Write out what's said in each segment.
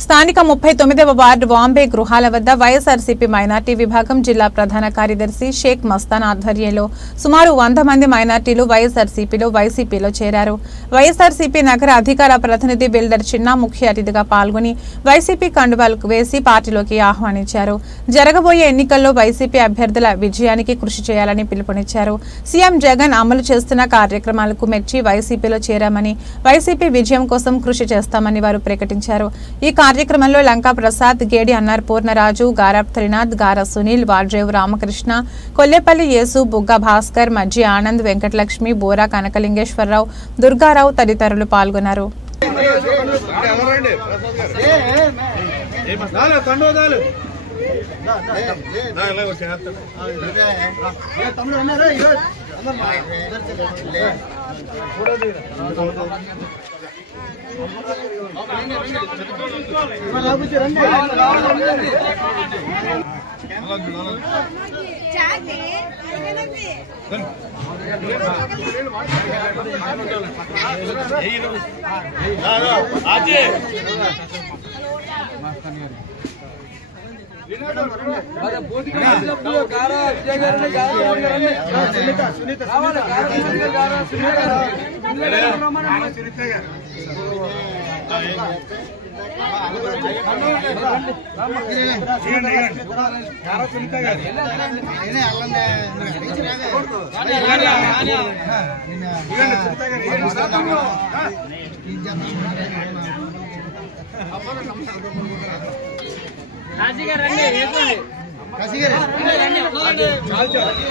స్థానిక 39వ వార్డు బాంబే గృహాల వద్ద వైఎస్ఆర్సీపీ మైనార్టీ విభాగం జిల్లా ప్రధాన కార్యదర్శి షేక్ మస్తాన్ ఆధ్వర్యంలో సుమారు 100 మంది మైనార్టీలు వైఎస్ఆర్సీపీలో వైసీపీలో చేరారు. వైఎస్ఆర్సీపీ నగర అధికార ప్రతినిధి బిల్డర్ చిన్న ముఖ్య అతిథిగా పాల్గొని వైసీపీ కండువాలకు వేసి పార్టీలోకి ఆహ్వానించారు. జరగబోయే ఎన్నికల్లో వైసీపీ అభ్యర్థుల విజయానికి కృషి చేయాలని పిలుపునిచ్చారు. సీఎం జగన్ అమలు చేస్తున్న కార్యక్రమాలకు మెచ్చి వైసీపీలో చేరామని, వైసీపీ విజయం కోసం కృషి చేస్తామని వారు ప్రకటించారు. ఈ కార్యక్రమంలో లంకా ప్రసాద్, గేడి అన్నార్ పూర్ణరాజు, గారప్ త్రినాథ్, గార సునీల్, వాడ్రేవు రామకృష్ణ, కొల్లేపల్లి యేసు, బుగ్గ భాస్కర్, మజ్జి ఆనంద్, వెంకటలక్ష్మి, బోరా కనకలింగేశ్వరరావు, దుర్గారావు తదితరులు పాల్గొన్నారు.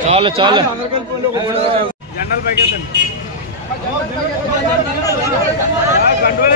చాలు చాలు జెండాలు పైకెత్తండి. కంట్రోల్